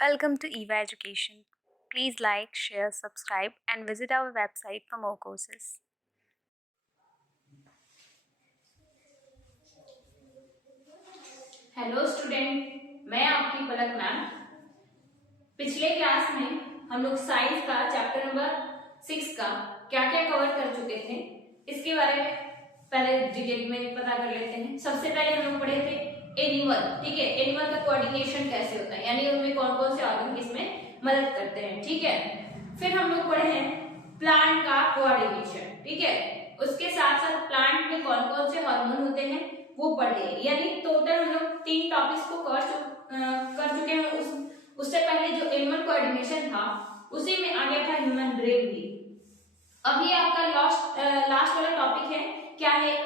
Welcome to EVA Education. Please like, share, subscribe, and visit our website for more courses. Hello student, मैं आपकी पलक ma'am. पिछले class में हम लोग science का चैप्टर नंबर 6 का क्या क्या कवर कर चुके थे, इसके बारे में पहले डिटेल में पता कर लेते हैं। सबसे पहले हम लोग पढ़े थे एनिमल। ठीक है, एनिमल का कोऑर्डिनेशन कैसे होता है, यानी उनमें कौन कौन से ऑर्गन किसमें मदद करते हैं। ठीक है, फिर हम लोग पढ़े हैं प्लांट का कोऑर्डिनेशन। ठीक है, उसके साथ साथ प्लांट में कौन कौन से हार्मोन होते हैं वो पढ़े, यानी टोटल हम लोग 3 टॉपिक्स को कर चुके हैं। उससे पहले जो एनिमल कोऑर्डिनेशन था उसी में आ गया था ह्यूमन ब्रेन भी। अभी आपका लास्ट वाला टॉपिक है क्या है,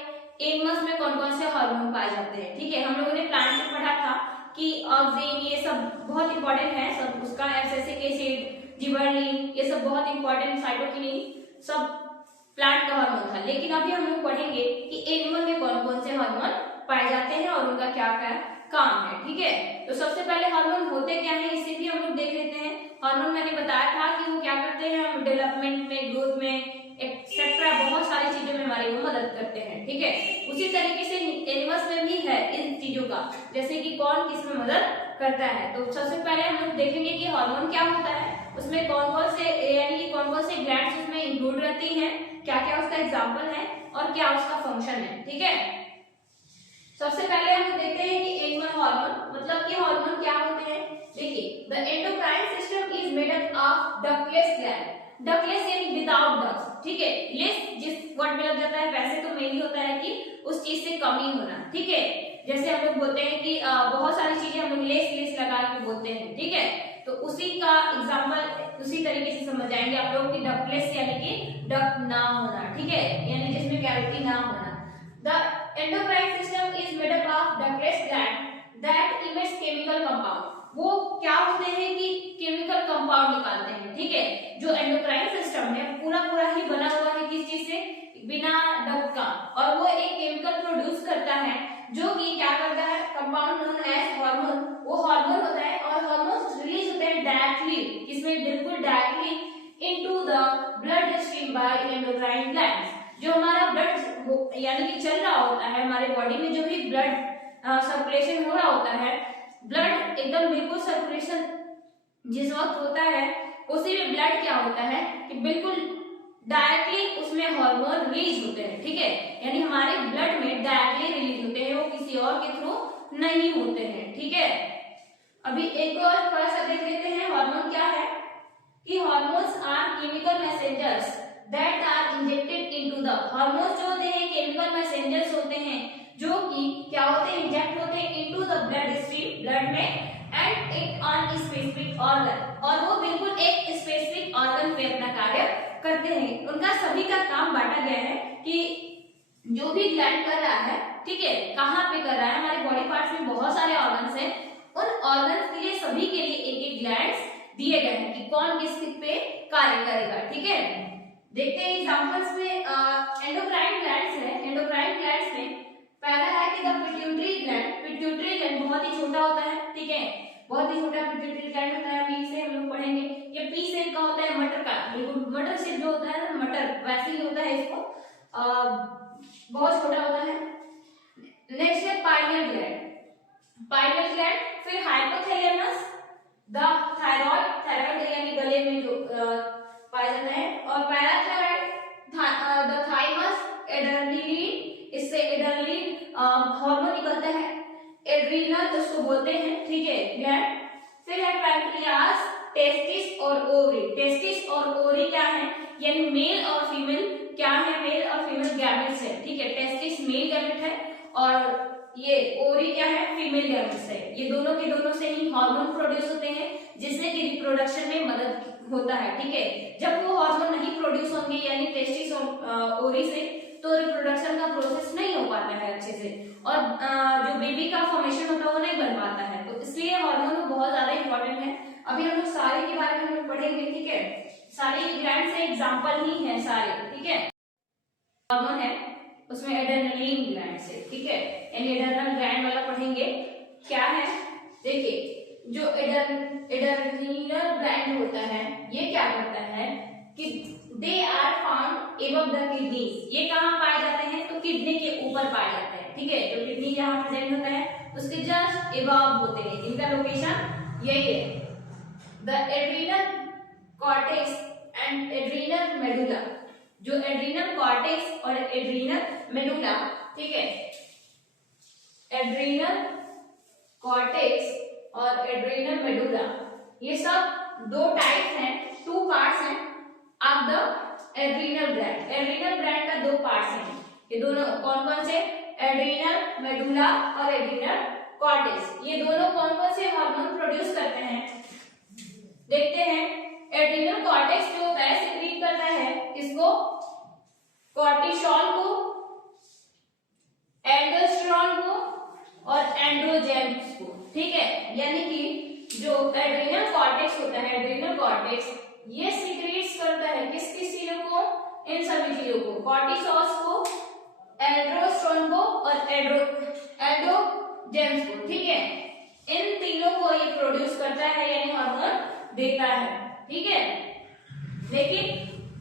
एनिमल्स में कौन कौन से हार्मोन पाए जाते हैं। ठीक है, हम लोगों ने प्लांट में पढ़ा था कि ऑक्सीन ये सब बहुत इंपॉर्टेंट है, सब उसका एब्सिसिक एसिड, जिबरलिन ये सब बहुत इंपॉर्टेंट, साइटोकिनिन सब प्लांट का हार्मोन था। लेकिन अभी हम लोग पढ़ेंगे कि एनिमल में कौन कौन से हार्मोन पाए जाते हैं और उनका क्या क्या काम है। ठीक है, तो सबसे पहले हार्मोन होते क्या है इसे भी हम लोग देख लेते हैं। हार्मोन मैंने बताया था कि वो क्या करते हैं, हम डेवलपमेंट में, ग्रोथ में, एक्सेट्रा बहुत सारी चीजों में हमारी वो मदद करते हैं। ठीक है, उसी तरीके से एनिमल्स में भी है इन चीजों का, जैसे कि कौन किस में मदद करता है। तो सबसे पहले हम लोग देखेंगे कि हार्मोन क्या होता है, उसमें कौन कौन से यानी कि कौन कौन से ग्लैंड्स उसमें इंक्लूड रहती हैं, क्या क्या उसका एग्जाम्पल है और क्या उसका फंक्शन है। ठीक है, सबसे पहले हम देखते हैं कि एनिमल हार्मोन मतलब कि हार्मोन क्या होते हैं। देखिए, the endocrine system is made up of ductless gland. Ductless यानी विदाउट डक्ट्स। ठीक है, लेस जिस वर्ड में लग जाता है, वैसे तो मेनली होता है कि उस चीज से कमी होना। ठीक है, जैसे हम लोग बोलते हैं कि बहुत सारी चीजें हम लोग लेस लेस लगा के बोलते हैं। ठीक है, तो उसी का एग्जांपल उसी तरीके से समझ जाएंगे आप लोग कि डक्टलेस यानी कि डक्ट ना होना। ठीक है, यानी जिसमें कैविटी ना होना। The endocrine system is made up of ductless gland that emits chemical compound। वो क्या होते हैं कि केमिकल कंपाउंड निकालते हैं। ठीक है, जो एंडोक्राइन सिस्टम है पूरा पूरा ही बना हुआ है किस चीज से, बिना डक्ट का, और वो एक केमिकल प्रोड्यूस करता है जो कि क्या करता है, कंपाउंड नोन एज हार्मोन। वो हार्मोन होता है और हार्मोन्स रिलीज होते हैं डायरेक्टली, किसमें, बिल्कुल directly into the blood stream bye endocrine glands. जो हमारा ब्लड यानी कि चल रहा होता है, हमारे बॉडी में जो भी ब्लड सर्कुलेशन हो रहा होता है, ब्लड एकदम बिल्कुल सर्कुलेशन जिस वक्त होता है उसी में ब्लड क्या होता है कि बिल्कुल डायरेक्टली उसमें हार्मोन रिलीज होते हैं। ठीक है, यानी हमारे ब्लड में डायरेक्टली रिलीज होते हैं, वो किसी और के थ्रू नहीं होते हैं। ठीक है, अभी एक और थोड़ा सा देख लेते हैं हार्मोन क्या है कि hormones are chemical messengers that are injected into the. Hormones जो होते हैं केमिकल मैसेंजर्स होते हैं जो कि क्या होते हैं, इंजेक्ट होते हैं into the blood stream, blood में, एंड एक ऑन स्पेसिफिक ऑर्गन, और वो बिल्कुल एक स्पेसिफिक ऑर्गन पे अपना कार्य करते हैं। उनका सभी का काम बांटा गया है कि जो भी ग्लैंड कर रहा है, ठीक है, कहाँ पे कर रहा है, हमारे बॉडी पार्ट्स में बहुत सारे ऑर्गन्स हैं, उन ऑर्गन्स के लिए सभी के लिए एक एक ग्लैंड्स दिए गए हैं कि कौन किस पे कार्य करेगा। ठीक है, देखते हैं एग्जांपल्स में एंडोक्राइन ग्लैंड्स है। एंडोक्राइन ग्लैंड्स में पहला है कि the pituitary gland. Pituitary gland बहुत ही छोटा होता है। ठीक है, बहुत ही छोटा पिट्यूटरी ग्लैंड होता है, अभी इसे हम लोग पढ़ेंगे। ये पी शेप का होता है, मटर का, बिल्कुल मटर शेप जो होता है ना, मटर वैसे ही होता है, इसको बहुत छोटा होता है। नेक्स्ट है पाइनियल ग्लैंड। पाइनियल ग्लैंड, फिर हाइपोथैलेमस, द थायराइड, थायराइड यानी गले में जो पाया जाता है, और पैराथायराइड, द थाइमस, एड्रेनलिन, इससे एड्रेनलिन हार्मोन निकलता है, एड्रीनल उसको बोलते हैं। ठीक है, ग्लैंड। फिर है पैंक्रियास, टेस्टिस और ओवरी। टेस्टिस और ओवरी क्या है, यानी मेल और फीमेल क्या है, मेल और फीमेल गैमेट्स है। ठीक है, टेस्टिस मेल गैमेट है और ये ओवरी क्या है, फीमेल गैमेट्स है। ये दोनों के दोनों से ही हार्मोन प्रोड्यूस होते हैं जिससे कि रिप्रोडक्शन में मदद होता है। ठीक है, जब वो हार्मोन नहीं प्रोड्यूस होंगे यानी टेस्टिस और ओवरी से, तो रिप्रोडक्शन का प्रोसेस नहीं हो पाता है अच्छे से, और जो बेबी का फॉर्मेशन होता है वो नहीं बन पाता है। तो इसलिए हार्मोन बहुत ज्यादा इंपॉर्टेंट है। अभी हम लोग सारे के बारे में हम लोग पढ़ेंगे। ठीक है, सारे ग्लैंड से एग्जांपल ही है सारे। ठीक है, हार्मोन है उसमें एड्रेनलिन ग्लैंड से। ठीक है, एड्रेनल ग्लैंड वाला पढ़ेंगे क्या है। देखिए, जो एड्रेनल ग्लैंड होता है ये क्या करता है कि they are found above the kidneys. ये कहाँ पाए जाते हैं? तो किडनी के ऊपर पाए जाते हैं, ठीक है। जो किडनी जहाँ प्रेजेंट होता है उसके जस्ट एबव होते हैं, इनका लोकेशन यही है। The adrenal cortex and adrenal medulla. जो एड्रिनल कॉर्टेक्स और एड्रिनल मेडुला, ठीक है, एड्रिनल कॉर्टेक्स और एड्रिनल मेडुला, ये सब दो टाइप हैं, टू पार्ट्स हैं of the adrenal gland. Adrenal gland का दो पार्ट्स हैं, ये दोनों कौन कौन से? एड्रिनल मेडुला और एड्रिनल कॉर्टेक्स। ये दोनों कौन कौन से हार्मोन प्रोड्यूस करते हैं? देखते हैं। एड्रिनल कॉर्टेक्स जो होता है सिक्रीट करता है किसको? कॉर्टिसोल को, एल्डोस्टेरोन को और एंड्रोजेन्स को, ठीक है। यानी कि जो एड्रिनल कॉर्टेक्स होता है, एड्रिनल कॉर्टेक्स ये सीक्रेट्स करता है किस किस चीजों को? इन सभी चीजों को, कॉर्टिसोल्स को, एल्डोस्टेरोन को और एंड्रोजेन्स को, ठीक है। इन तीनों को ये प्रोड्यूस करता है यानी हार्मोन देता है, ठीक है। लेकिन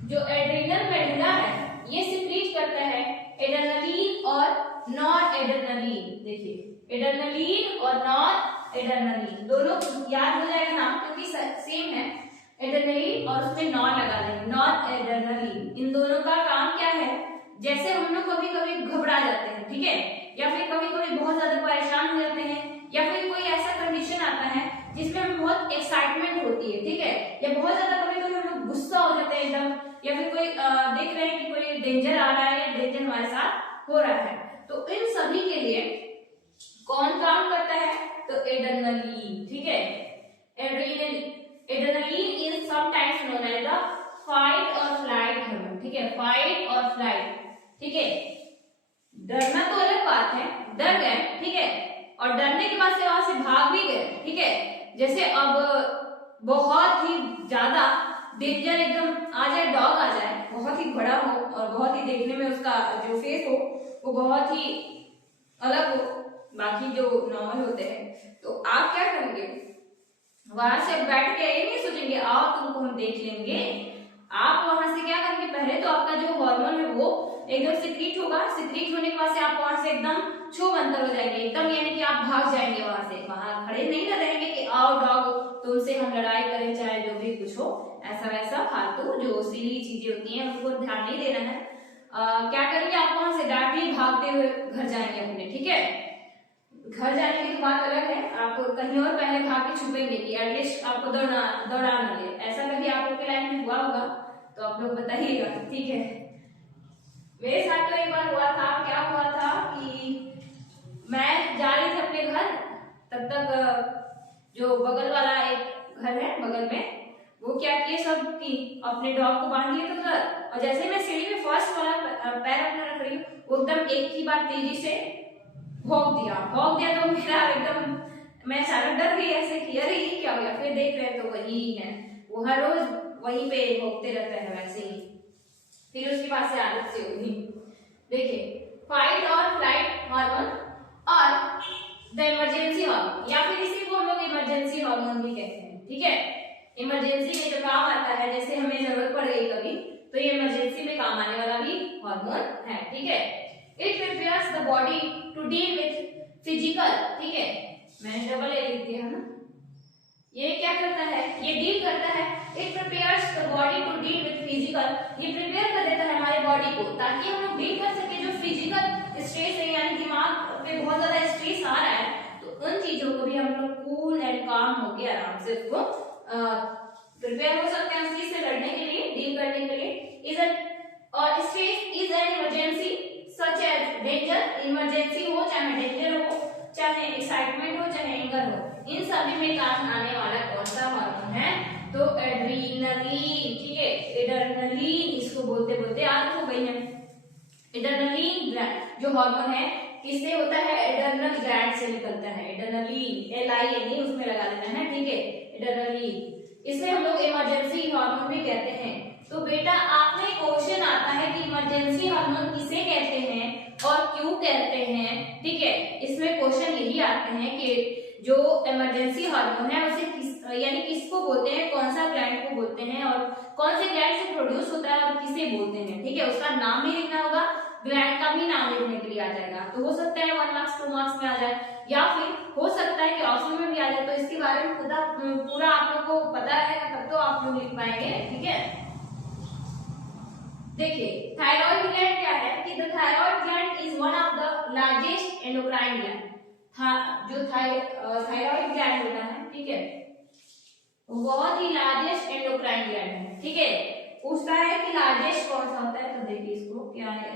जो एड्रिनल मेडुला है ये सीक्रेट करता है एड्रेनलिन और नॉर एड्रेनलिन। देखिए एड्रेनलिन और नॉर एड्रेनलिन दोनों याद हो जाएगा नाम क्योंकि सेम है। एड्रेनलिन और उसमें नॉर लगा देंगे, नॉर एड्रेनलिन। इन दोनों का काम क्या है? जैसे हम लोग कभी कभी घबरा जाते हैं, ठीक है, या फिर कभी कभी बहुत ज्यादा परेशान हो जाते हैं, या फिर कोई ऐसा कंडीशन आता है जिसमें हमें बहुत एक्साइटमेंट होती है, ठीक है, या बहुत ज्यादा कभी कभी हम लोग गुस्सा हो जाते हैं एकदम, या फिर कोई देख रहे हैं कि कोई डेंजर आ रहा है या डेंजर हमारे साथ हो रहा है, तो इन सभी के लिए कौन काम करता है? तो एड्रेनलिन, ठीक है। Adrenaline is sometimes known as the fight or flight hormone, ठीक है, फाइट और फ्लाइट, ठीक है। डरना तो अलग बात है, डर गए, ठीक है, और डरने के बाद से वहां से भाग भी गए, ठीक है। जैसे अब बहुत ही ज्यादा डेंजर एकदम आ जाए, डॉग आ जाए, बहुत ही बड़ा हो और बहुत ही देखने में उसका जो फेस हो वो बहुत ही अलग हो बाकी जो नॉर्मल होते हैं, तो आप क्या करेंगे? वहां से बैठ के ये नहीं सोचेंगे आओ तुमको हम देख लेंगे। आप वहां से क्या करेंगे? पहले तो आपका जो हार्मोन है वो एकदम सीक्रेट होगा, सीक्रेट होने के बाद से आप वहां से एकदम छू मंतर हो जाएंगे एकदम, यानी कि आप भाग जाएंगे वहां से। वहां खड़े नहीं ना रहेंगे कि आओ डॉग तुमसे हम लड़ाई करें, चाहे जो भी कुछ हो, ऐसा वैसा फालतू जो सिली चीजें होती हैं उनको ध्यान नहीं देना है। क्या करेंगे? आप वहां से डायरेक्टली भागते हुए घर जाएंगे अपने, ठीक है। घर जाने की तो बात अलग है, आप कहीं और पहले भाग के छुपेंगे कि एटलीस्ट आपको दौड़ा न ले। ऐसा कभी आप लोग के लाइफ में हुआ होगा तो आप लोग बताइएगा, ठीक है। मेरे साथ तो एक बार हुआ था। क्या हुआ था कि मैं जा रही थी अपने घर, तब तक जो बगल वाला एक घर है बगल में, वो क्या किए सब की अपने डॉग को बांध लिए तो उधर, और जैसे मैं सीढ़ी में फर्स्ट वाला पैर अपना रख रही हूँ वो एकदम एक ही बार तेजी से भौंक दिया तो मेरा एकदम, मैं सारा डर गई ऐसे कि अरे ये क्या हो गया। फिर देख रहे हैं तो वही है, वो हर रोज वहीं पे भौंकते रहते हैं वैसे ही। फिर उसके बाद से आदत से होगी। देखिए फाइट और फ्लाइट हार्मोन और द इमरजेंसी हार्मोन, या फिर इसी को हम लोग इमरजेंसी हार्मोन भी कहते हैं, ठीक है। इमरजेंसी में जो काम आता है, जैसे हमें जरूरत पड़ गई कभी, तो ये इमरजेंसी में काम आने वाला भी हार्मोन है, ठीक है। It prepares the body to deal with physical, ठीक है, मैंने डबल ए लिख दिया है ना। ये क्या करता है? ये डील करता है। It prepares the body to deal with physical, ये प्रिपेयर कर देता है हमारे बॉडी को ताकि हम लोग डील कर सके जो फिजिकल स्ट्रेस है, यानी दिमाग पे बहुत ज्यादा स्ट्रेस आ रहा है, तो उन चीजों को भी हम लोग कूल एंड काम होके आराम से उसको प्रिपेयर हो सकते हैं उस चीज से लड़ने के लिए, डील करने के लिए। और stress is an emergency such as danger, emergency हो चाहे डेंजर हो, चाहे एक्साइटमेंट हो, चाहे एंगर हो, इन सभी में काम आने वाला कौन सा हार्मोन है? तो एड्रेनलिन, ठीक है। एड्रेनलिन इसको बोलते बोलते आदत हो गई है। एड्रेनलिन जो हार्मोन है किससे होता है? एड्रेनल ग्लैंड से निकलता है। एड्रेनलिन LIN उसमें लगा देना है, ठीक है। एड्रेनलिन इसे हम लोग इमरजेंसी हार्मोन भी कहते हैं। तो बेटा आपने क्वेश्चन आता है कि इमरजेंसी हार्मोन किसे कहते हैं और क्यों कहते हैं, ठीक है। इसमें क्वेश्चन यही आते हैं कि जो इमरजेंसी हार्मोन है उसे यानी किसको बोलते हैं, कौन सा ग्लैंड को बोलते हैं और कौन से ग्लैंड से प्रोड्यूस होता है और किसे बोलते हैं। ठीक है, उसका नाम भी लिखना होगा, ग्लैंड का भी नाम लिखने के लिए आ जाएगा। तो हो सकता है 1 मार्क्स 2 मार्क्स में आ जाए, या फिर हो सकता है कि ऑप्शन में भी आ जाए। तो इसके बारे में पूरा आप लोग को पता है तब तो आप लोग लिख पाएंगे। ठीक है, देखिए थायराइड ग्लैंड क्या है कि the thyroid gland is one of the largest endocrine gland. जो थायराइड ग्लैंड होता है, ठीक है, बहुत ही लार्जेस्ट एंडोक्राइन ग्लैंड है। ठीक है, पूछता है कि लार्जेस्ट कौन सा होता है, तो देखिए इसको क्या है,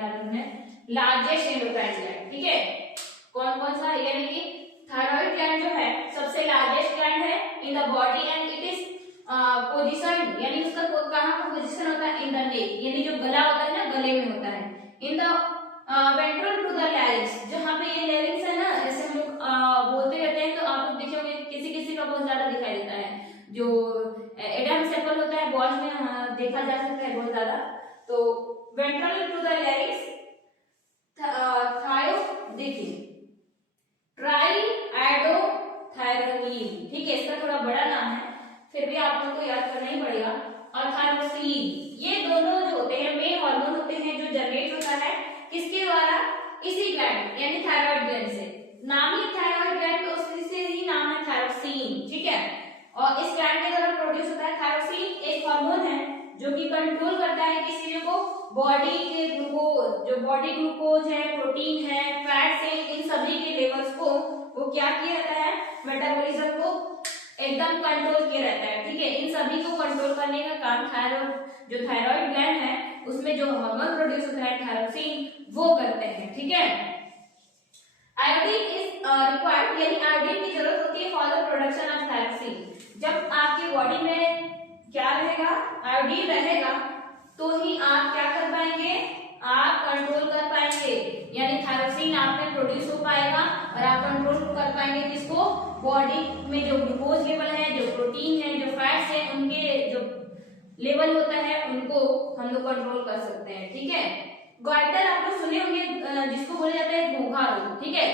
लार्जेस्ट एंडोक्राइन ग्लैंड। ठीक है, कौन कौन सा, यानी कि थायराइड ग्लैंड जो है सबसे लार्जेस्ट ग्लैंड है in the body and it is position, यानी उसका कहां पर पोजीशन होता है, इन द नेक, यानी जो गला होता है ना, गले में होता है। In the ventral to the larynx, जहां पे ये लैरिंक्स है ना, ऐसे हम लोग बोलते रहते हैं तो आप लोग देखे होंगे किसी किसी का बहुत ज्यादा दिखाई देता है। जो एडम सेपल होता है बॉयज में देखा जा सकता है बहुत ज्यादा। तो वेंट्रल टू द लैरिंक्स, थायो, देखिए ट्राइएडोथायरोनिन, ठीक है, इसका थोड़ा बड़ा नाम है, फिर भी आप लोगों को याद करना ही पड़ेगा। और थायरोसिन, ये दोनों जो होते हैं मेन हार्मोन होते हैं जो जनरेट होता है किसके द्वारा, इसी ग्लैंड यानी थायराइड ग्लैंड से। नाम ही थायराइड ग्लैंड, तो उससे ही नाम है थायरोसिन। ठीक है, और इस ग्लैंड के द्वारा प्रोड्यूस होता है थायरोसिन, एक हार्मोन है जो कि कंट्रोल करता है किस चीजों को, बॉडी के ग्लूकोज, जो बॉडी ग्लूकोज है, प्रोटीन है, फैट है, इन सभी के लेवल्स को वो क्या किया रहता है, मेटाबॉलिज्म को एकदम कंट्रोल किया रहता है। ठीक है, इन सभी को कंट्रोल करने का काम थायराइड, जो थायराइड ग्लैंड है उसमें जो हार्मोन प्रोड्यूस होता है थायरोसिन, वो करते हैं। ठीक है, आयोडीन इज रिक्वायर्ड, यानी आयोडीन की जरूरत होती है for the production of thyroxine. जब आपकी बॉडी में क्या रहेगा, आयोडीन रहेगा, तो ही आप क्या कर पाएंगे, आप कंट्रोल कर पाएंगे, यानी थायरोसिन आप में प्रोड्यूस हो पाएगा और आप कंट्रोल कर पाएंगे किसको, बॉडी में जो ग्लूकोज लेवल है, जो प्रोटीन है, जो फैट्स है, उनके जो लेवल होता है उनको हम लोग कंट्रोल कर सकते हैं। ठीक है, गॉइटर आप लोग सुने होंगे जिसको बोला जाता है घोंघा रोग। ठीक है,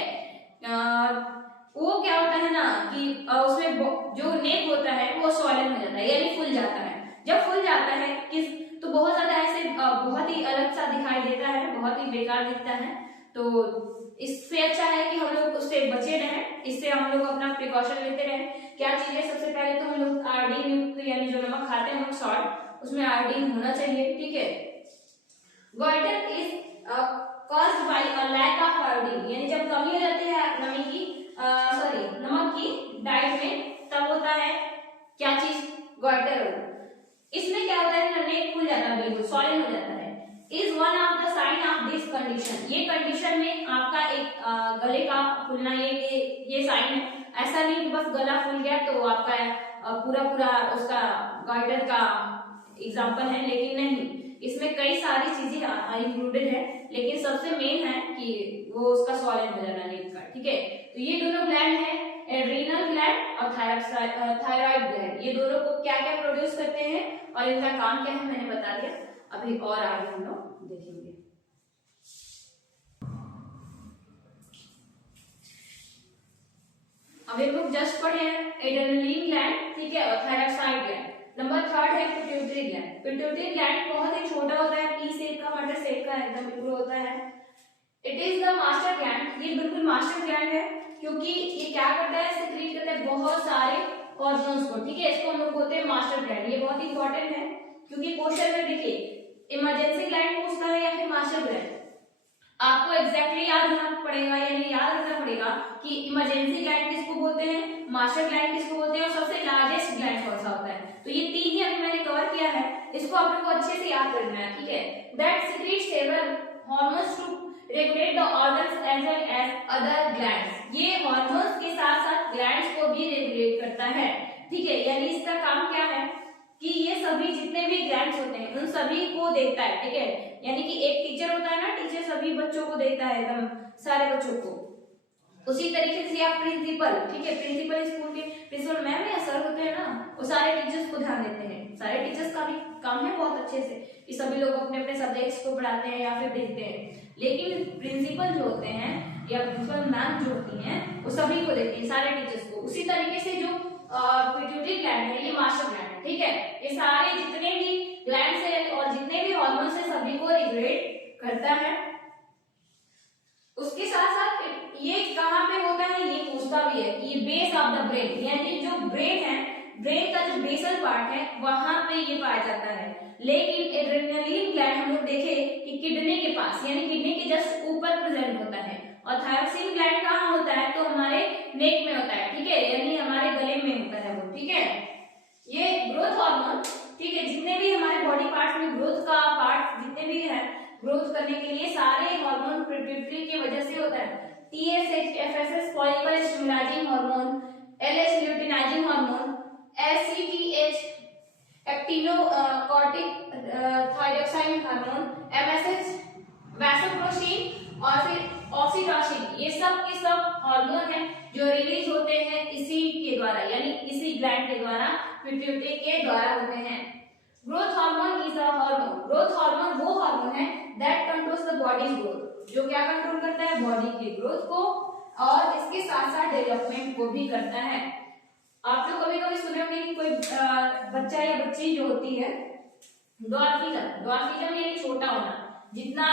वो क्या होता है ना कि उसमें जो नेक होता है वो स्वॉलन हो जाता है, यानी फूल जाता है। जब फूल जाता है किस, तो बहुत ज्यादा ऐसे बहुत ही अलग सा दिखाई देता है, बहुत ही बेकार दिखता है। तो इससे अच्छा है कि हम लोग उससे बचे रहें, इससे हम लोग अपना प्रिकॉशन लेते रहें। क्या चीजें, सबसे पहले तो हम लोग आयोडीन युक्त, यानी जो नमक खाते हैं हम लोग सॉल्ट, उसमें आयोडीन होना चाहिए। ठीक है, goitre is caused by a lack of iodine, यानी जब कमी हो जाती है नमी की, नमक की डाइट में, तब होता है क्या चीज, गॉइटर रोग। इसमें क्या होता है, नेक फूल जाता है, बिल्कुल सॉलिड हो जाता है। Is one of the sign of this condition, ये कंडीशन में आपका एक गले का फूलना, ये साइन है। ऐसा नहीं कि बस गला फूल गया तो आपका पूरा उसका गॉइटर का एग्जाम्पल है, लेकिन नहीं, इसमें कई सारी चीजें इंक्लूडेड है, लेकिन सबसे मेन है कि वो उसका सॉलिड हो जाना नेक का। ठीक है, तो ये दोनों ग्लैंड है, एड्रीनल ग्लैंड और थायराइड ग्लैंड, ये दोनों को क्या क्या प्रोड्यूस करते हैं और इनका काम क्या है मैंने बता दिया। अभी और आगे हम लोग देखेंगे। अभी हम लोग जस्ट पढ़े हैं एड्रेनलिन ग्लैंड, ठीक है, और थायराइड ग्लैंड। नंबर 3 है पिट्यूटरी ग्लैंड। पिट्यूटरी ग्लैंड बहुत ही छोटा होता है, पी शेप का, मटर शेप का एकदम बिल्कुल होता है। It is the master gland, ये बिल्कुल मास्टर ग्लैंड है, क्योंकि ये क्या करता है, सिक्रीट करता है बहुत सारे हार्मोन्स को। ठीक है, इसको हम लोग बोलते हैं मास्टर ग्लैंड। ये बहुत इंपॉर्टेंट है, क्योंकि क्वेश्चन में देखिए इमरजेंसी ग्लैंड पूछता है या फिर मास्टर ग्लैंड, आपको एग्जैक्टली याद रखना पड़ेगा, यानी याद रखना पड़ेगा कि इमरजेंसी ग्लैंड किसको बोलते हैं, मास्टर ग्लैंड किसको बोलते हैं, और सबसे लार्जेस्ट ग्लैंड कौन सा होता है। तो ये तीन ही अभी मैंने कवर किया है, इसको आप लोग को अच्छे से याद रखना है। ठीक है, that secrete several hormones to regulate the organs as well as other glands, ये हार्मोन्स के साथ साथ ग्लैंड्स को भी रेगुलेट करता है। ठीक है, यानी इसका काम क्या है कि ये सभी जितने भी ग्लैंड्स होते हैं उन सभी को देखता है। ठीक है, यानी कि एक टीचर होता है ना, टीचर सभी बच्चों को देखता है, एकदम सारे बच्चों को। उसी तरीके से आप प्रिंसिपल, ठीक है, प्रिंसिपल स्कूल के प्रिंसिपल मैम या सर होते हैं ना, वो सारे टीचर्स को ध्यान देते हैं। सारे टीचर्स का भी काम है बहुत अच्छे से कि सभी लोग अपने अपने सब्जेक्ट्स को पढ़ाते हैं या फिर देखते हैं, लेकिन प्रिंसिपल जो होते हैं या प्रिंसिपल मैम जो होती हैं वो सभी को देखती हैं, सारे टीचर्स को। उसी तरीके से जो पिट्यूटरी ग्लैंड है ये मास्टर ग्लैंड है, ठीक है। ये सारे जितने भी ग्लैंड्स है और जितने भी हार्मोन्स है सभी को रेगुलेट करता है। उसके साथ साथ ये कहाँ पे होता है ये पूछता भी है कि ये बेस ऑफ द ब्रेन, यानी जो ब्रेन है, ब्रेन का जो बेसल पार्ट है वहां पे ये पाया जाता है। लेकिन एड्रेनलिन ग्लैंड हम लोग देखे कि किडनी के पास, यानी किडनी के जस्ट ऊपर प्रेजेंट होता है। और थायरोक्सिन ग्लैंड कहाँ होता है तो हमारे नेक में होता है, ठीक है, यानी हमारे गले में होता है वो, ठीक है। ये ग्रोथ हार्मोन, ठीक है, जितने भी हमारे बॉडी पार्ट में ग्रोथ का पार्ट जितने भी है, ग्रोथ करने के लिए सारे हार्मोन पिट्यूटरी की वजह से होता है। TSH, FSH follicle stimulating hormone, LH luteinizing hormone, SCTH एक्टिनोकॉर्टिक थायरोक्साइन हार्मोन, MSH वैसोप्रेसिन और फिर ऑक्सीटोसिन, ये सब के सब हार्मोन हैं जो रिलीज होते हैं इसी के द्वारा, यानी इसी ग्लैंड के द्वारा, पिट्यूटरी के द्वारा होते हैं। Growth hormone is a hormone, growth hormone वो हार्मोन है that controls the bodies growth, जो क्या कंट्रोल करता है बॉडी के ग्रोथ को और इसके साथ साथ डेवलपमेंट को भी करता है। आप लोग कभी कभी सुने होंगे कि कोई बच्चा या बच्ची जो होती है ड्वार्फिज्म, ड्वार्फिज्म यानी छोटा होना, जितना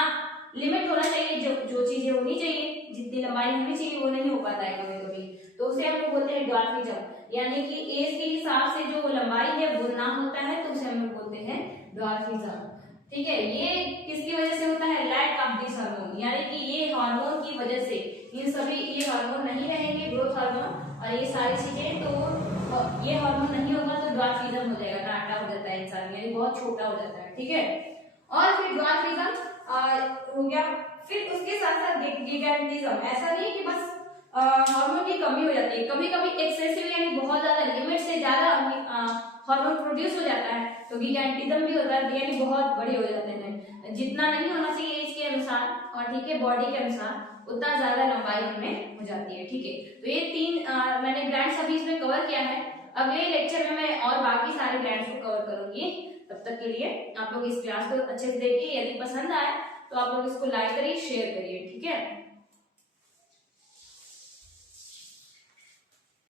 लिमिट होना चाहिए, जो चीजें होनी चाहिए, जितनी लंबाई होनी चाहिए वो नहीं हो पाता है कभी कभी, तो उसे हम लोग बोलते हैं ड्वार्फिज्म, यानी कि एज के हिसाब से जो लंबाई है वो ना होता है तो उसे हम लोग बोलते हैं ड्वार्फिज्म, ठीक है। ये किसकी वजह से होता है, लैक ऑफ दिस हार्मोन, यानी कि ये हार्मोन की वजह से, इन सभी ये हार्मोन नहीं रहेंगे, ग्रोथ हार्मोन और ये सारी चीजें, तो ये हार्मोन नहीं होगा तो ड्वार्फिज्म हो जाएगा, टाटा हो जाता है इंसान, यानी बहुत छोटा हो जाता है, ठीक है। और फिर ड्वार्फिज्म हो गया, फिर उसके साथ साथ गिगांटिज्म, ऐसा नहीं कि बस हार्मोन की कमी हो जाती है, कभी कभी एक्सेसिव यानी बहुत ज्यादा लिमिट से ज्यादा हार्मोन प्रोड्यूस हो जाता है तो गिगांटिज्म भी होता है, यानी बहुत बड़े हो जाते हैं, जितना नहीं होना चाहिए एज के अनुसार और ठीक है बॉडी के अनुसार उतना ज्यादा लंबाई हमें हो जाती है, ठीक है। तो ये तीन मैंने ग्लैंड्स अभी इसमें कवर किया है, अगले लेक्चर में मैं और बाकी सारे ग्लैंड्स को कवर करूंगी। तब तक के लिए आप लोग इस क्लास को अच्छे से देखिए, यदि पसंद आए तो आप लोग इसको लाइक करिए, शेयर करिए, ठीक है।